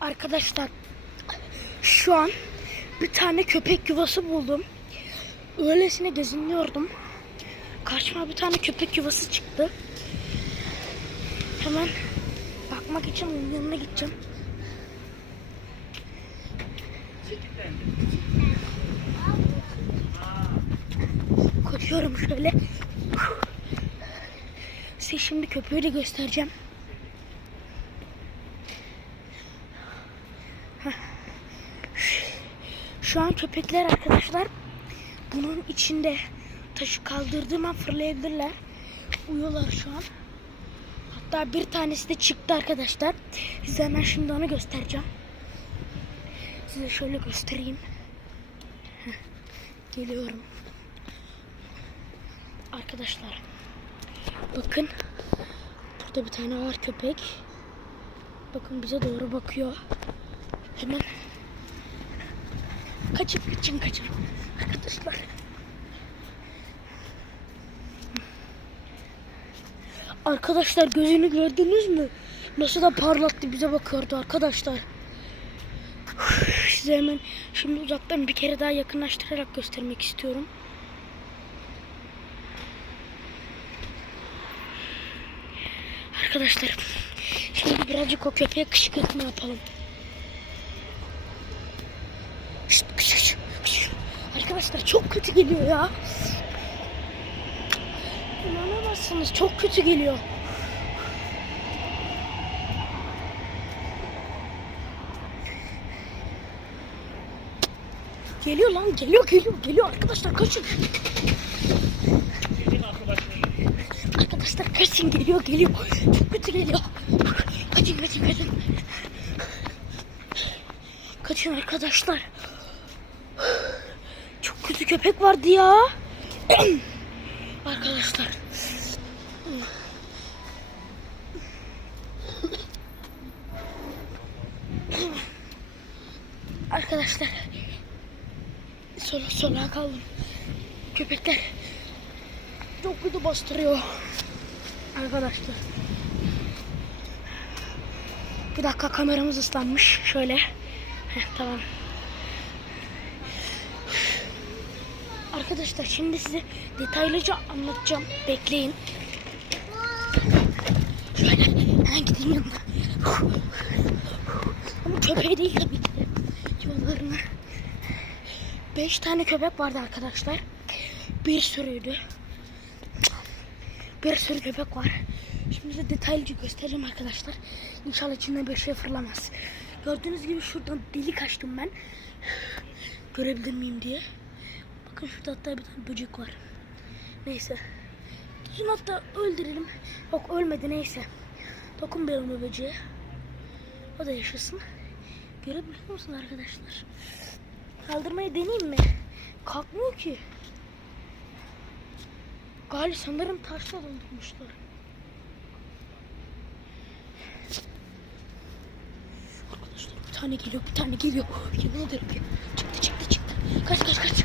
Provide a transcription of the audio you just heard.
Arkadaşlar şu an bir tane köpek yuvası buldum. Öylesine geziniyordum. Karşıma bir tane köpek yuvası çıktı. Hemen bakmak için onun yanına gideceğim. Koşuyorum şöyle. Size şimdi köpeği de göstereceğim. Şu an köpekler arkadaşlar bunun içinde taşı kaldırdığım an fırlayabilirler. Uyuyorlar şu an. Hatta bir tanesi de çıktı arkadaşlar. Size hemen şimdi onu göstereceğim. Size şöyle göstereyim. Geliyorum. Arkadaşlar bakın burada bir tane var köpek. Bakın bize doğru bakıyor. Hemen Kaçın kaçın kaçın. Arkadaşlar. Arkadaşlar gözünü gördünüz mü? Nasıl da parlattı bize bakıyordu arkadaşlar. Size hemen şimdi uzaktan bir kere daha yakınlaştırarak göstermek istiyorum. Arkadaşlar şimdi birazcık o köpeğe kışkırtma yapalım. Şşt, kış, kış, kış. Arkadaşlar çok kötü geliyor ya. İnanamazsınız çok kötü geliyor. Geliyor lan geliyor geliyor geliyor arkadaşlar kaçın. Arkadaşlar kaçın geliyor geliyor. Çok kötü geliyor. Kaçın kaçın kaçın. Kaçın arkadaşlar. Kötü köpek vardı ya. arkadaşlar. Arkadaşlar. Sola sola kaldım. Köpekler çok kötü bastırıyor. Arkadaşlar. Bir dakika kameramız ıslanmış. Şöyle. Heh, tamam. Arkadaşlar şimdi size detaylıca anlatacağım. Bekleyin. Şöyle hemen gideyim yanına. Ama köpeği değil tabii ki. Yollarına. Beş tane köpek vardı arkadaşlar. Bir sürüydü. Bir sürü köpek var. Şimdi size detaylıca göstereceğim arkadaşlar. İnşallah içinden bir şey fırlamaz. Gördüğünüz gibi şuradan delik açtım ben. Görebilir miyim diye. Bakın şurada hatta bir tane böcek var. Neyse. Şunu hatta öldürelim. Yok ölmedi neyse. Dokunmayalım o böceğe. O da yaşasın. Görebiliyor musun arkadaşlar? Kaldırmayı deneyeyim mi? Kalkmıyor ki. Galiba sanırım taşla doldurmuşlar. Arkadaşlar bir tane geliyor, bir tane geliyor. Yemin ederim ki çıktı çıktı çıktı. Kaç kaç kaç.